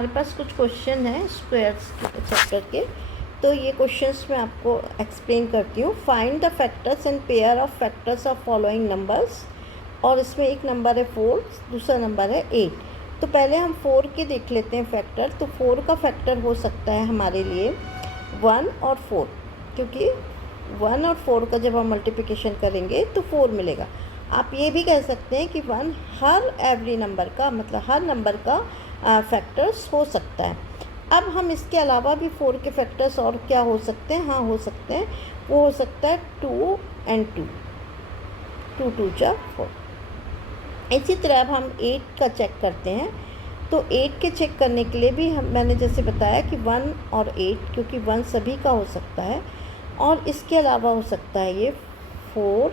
हमारे पास कुछ क्वेश्चन है स्क्वायर्स चैप्टर के, तो ये क्वेश्चंस मैं आपको एक्सप्लेन करती हूँ। Find the factors and pair of factors of following numbers, और इसमें एक नंबर है 4, दूसरा नंबर है 8। तो पहले हम 4 के देख लेते हैं फैक्टर। तो 4 का फैक्टर हो सकता है हमारे लिए 1 और 4, क्योंकि 1 और 4 का जब हम मल्टीप्लिकेशन करेंगे तो 4 मिलेगा। आप ये भी कह सकते हैं कि 1 हर एवरी नंबर का, मतलब हर नंबर का फैक्टर्स हो सकता है। अब हम इसके अलावा भी 4 के फैक्टर्स और क्या हो सकते हैं? हाँ, हो सकते हैं। वो हो सकता है 2 and 2, 2 2 जा 4। इसी तरह अब हम 8 का चेक करते हैं। तो 8 के चेक करने के लिए भी मैंने जैसे बताया कि 1 और 8, क्योंकि 1 सभी का हो सकता है, और इसके अलावा हो सकता है ये 4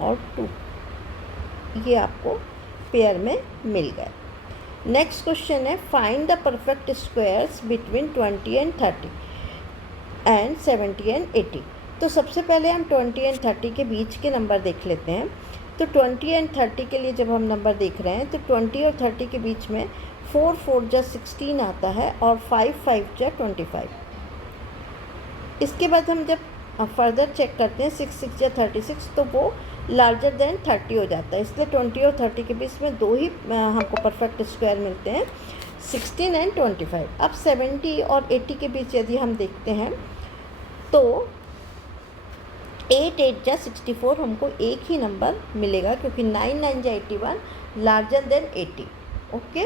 और 2, ये आपको पेयर में मिल गए। नेक्स्ट क्वेश्चन है find the perfect squares between 20 and 30 and 70 and 80। तो सबसे पहले हम 20 and 30 के बीच के नंबर देख लेते हैं। तो 20 and 30 के लिए जब हम नंबर देख रहे हैं तो 20 और 30 के बीच में 4 4 जा 16 आता है और 5 5 जा 25। इसके बाद हम जब फर्दर चेक करते हैं 6 6 जा 36, तो वो लार्जर देन 30 हो जाता है। इसलिए 20 और 30 के बीच में दो ही हमको परफेक्ट स्क्वायर मिलते हैं, 16 and 25। अब 70 और 80 के बीच यदि हम देखते हैं तो 8 8 जा 64 हमको एक ही नंबर मिलेगा, क्योंकि 9 9 जा 81 लार्जर देन 80। ओके,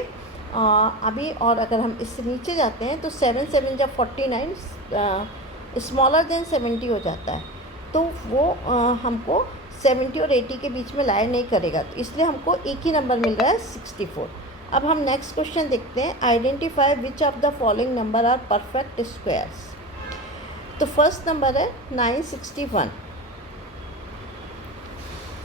अभी और अगर हम इससे नीचे जाते हैं तो 7 7 जा 49 स्मॉलर देन 70 हो जाता है। तो वो हमको 70 और 80 के बीच में लाए नहीं करेगा, तो इसलिए हमको एक ही नंबर मिल रहा है 64। अब हम नेक्स्ट क्वेश्चन देखते हैं। Identify which of the following number are perfect squares. तो फर्स्ट नंबर है 961।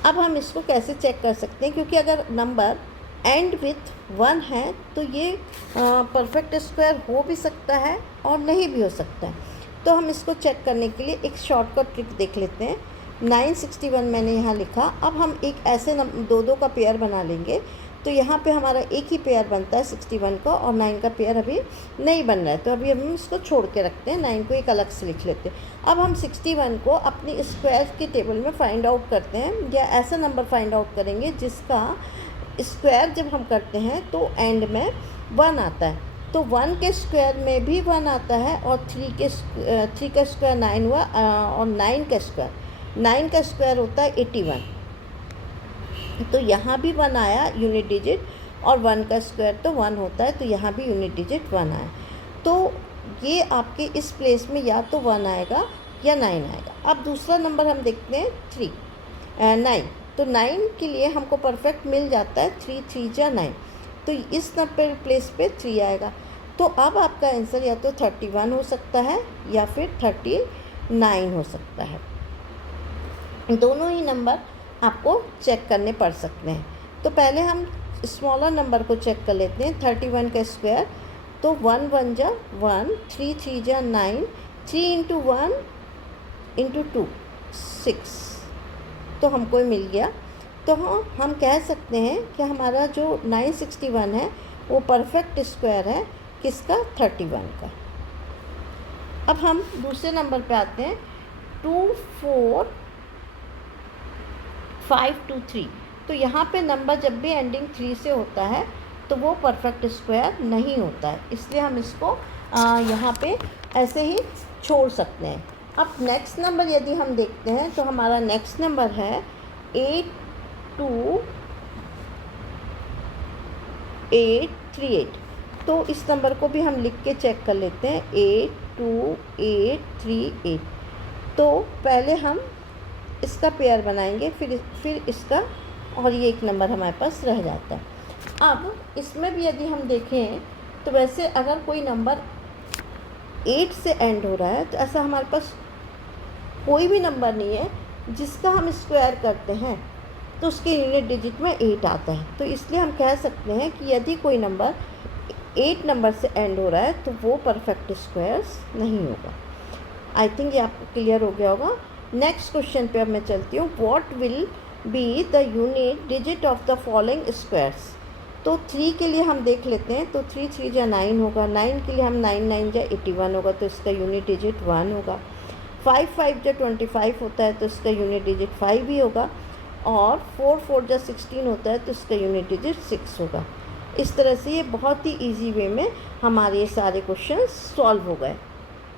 अब हम इसको कैसे चेक कर सकते हैं? क्योंकि अगर नंबर एंड विथ 1 है तो ये परफेक्ट स्क्वायर हो भी सकता है और नहीं भी हो सकता है। तो हम इसको चेक करने के लिए एक शॉर्टकट ट्रिक देख लेते हैं। 961 मैंने यहाँ लिखा। अब हम एक ऐसे दो का पेयर बना लेंगे। तो यहाँ पे हमारा एक ही पेयर बनता है 61 का, और 9 का पेयर अभी नहीं बन रहा है, तो अभी हम इसको छोड़ के रखते हैं, 9 को एक अलग से लिख लेते हैं। अब हम 61 को अपनी स्क्वायर की टेबल में फाइंड आउट करते हैं, या ऐसा नंबर फाइंड आउट करेंगे जिसका स्क्वायर जब हम करते हैं तो एंड में 1 आता है। तो 1 के स्क्वायर में भी 1 आता है, और 3 का स्क्वायर 9 हुआ, और 9 का स्क्वायर होता है 81। तो यहाँ भी 1 आया यूनिट डिजिट, और 1 का स्क्वायर तो 1 होता है, तो यहाँ भी यूनिट डिजिट 1 आया। तो ये आपके इस प्लेस में या तो 1 आएगा या 9 आएगा। अब दूसरा नंबर हम देखते हैं 9। तो 9 के लिए हमको परफेक्ट मिल जाता है 3 3 जा 9, तो इस नंबर प्लेस पे 3 आएगा। तो अब आपका आंसर या तो 31 हो सकता है या फिर 39 हो सकता है। दोनों ही नंबर आपको चेक करने पड़ सकते हैं। तो पहले हम स्मॉलर नंबर को चेक कर लेते हैं। 31 का स्क्वायर, तो 1 1 जा 1, 3 3 जा 9, 3 इंटू 1 इंटू 2 6, तो हमको मिल गया। तो हाँ, हम कह सकते हैं कि हमारा जो 961 है वो परफेक्ट स्क्वायर है किसका? 31 का। अब हम दूसरे नंबर पे आते हैं 2 4 5 2 3। तो यहाँ पे नंबर जब भी एंडिंग 3 से होता है तो वो परफेक्ट स्क्वायर नहीं होता है, इसलिए हम इसको यहाँ पे ऐसे ही छोड़ सकते हैं। अब नेक्स्ट नंबर यदि हम देखते हैं तो हमारा नेक्स्ट नंबर है 8 2 8 3 8। तो इस नंबर को भी हम लिख के चेक कर लेते हैं, 8 2 8 3 8। तो पहले हम इसका पेयर बनाएंगे, फिर इसका, और ये एक नंबर हमारे पास रह जाता है। अब इसमें भी यदि हम देखें तो वैसे अगर कोई नंबर 8 से एंड हो रहा है तो ऐसा हमारे पास कोई भी नंबर नहीं है जिसका हम स्क्वायर करते हैं तो उसके यूनिट डिजिट में 8 आता है। तो इसलिए हम कह सकते हैं कि यदि कोई नंबर 8 नंबर से एंड हो रहा है तो वो परफेक्ट स्क्वायर्स नहीं होगा। आई थिंक ये आपको क्लियर हो गया होगा। नेक्स्ट क्वेश्चन पे अब मैं चलती हूँ। What will be the unit digit of the following squares. तो 3 के लिए हम देख लेते हैं, तो 3 3 जा 9 होगा, 9 के लिए हम 9 9 जा 81 होगा, तो इसका यूनिट डिजिट 1 होगा। 5 5 जा 25 होता है, तो इसका यूनिट डिजिट 5 ही होगा। और 4 4 जा 16 होता है, तो इसका यूनिट डिजिट 6 होगा। इस तरह से ये बहुत ही ईजी वे में हमारे ये सारे क्वेश्चन सॉल्व हो गए।